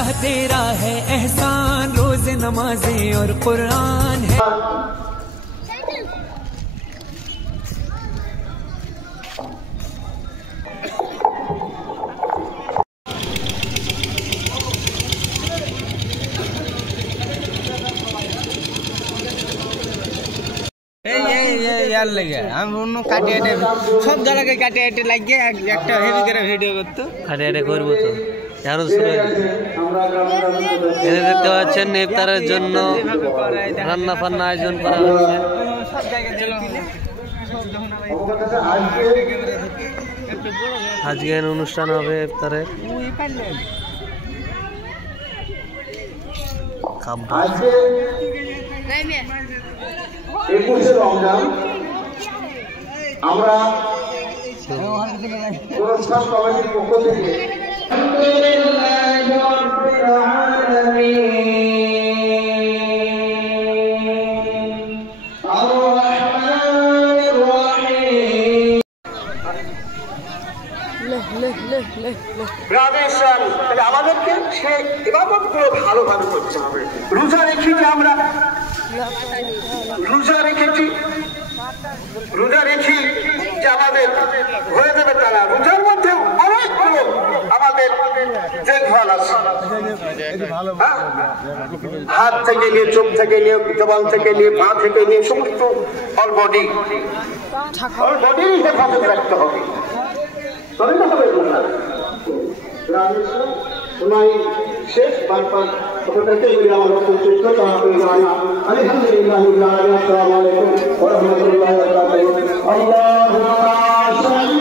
अल्लाह तेरा है एहसान, रोज नमाजें और कुरान है। यार लगे हम उन्होंने काटे आटे सब जगह के काटे आटे लगे एक हेवी करे वीडियो করতে কাটে আটে করব তো আরো শুরু এনে দেখতে পাচ্ছেন ইফতারের জন্য রান্না ফান্না আয়োজন করা হয়েছে সব জায়গা দিল আজকে অনুষ্ঠান হবে ইফতারে আজকে 21 রমজান আমরা অনুষ্ঠান কমিটির পক্ষ থেকে আমাদেরকে সে ইবাদত গুলো ভালোভাবে করতে হবে। রোজা রেখেছি আমরা, রোজা রেখেছি যে আমাদের হয়ে যাবে তারা। রোজার মধ্যে অনেকগুলো আমাদের দেখভাল আছে, হাত থেকে নিয়ে, চোখ থেকে নিয়ে, জবান থেকে নিয়ে, পা থেকে নিয়ে, সমস্ত অল বডির হেফাজত রাখতে হবে। তবে না হবে শেষ বারবার কথাটাকে বলি আমার সন্তুষ্ট আলহামদুলিল্লাহ। আসসালামু আলাইকুম ওয়া রাহমাতুল্লাহি ওয়া বারাকাতুহু। আল্লাহুম্মা সাল্লি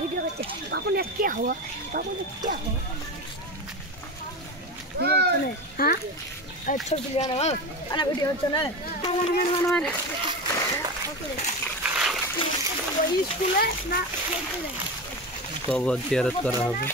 वीडियो करते पापा ने क्या हुआ हाँ अच्छा चलिए ना अरे वीडियो चले वही स्कूल है ना कबर जियारत करा হবে।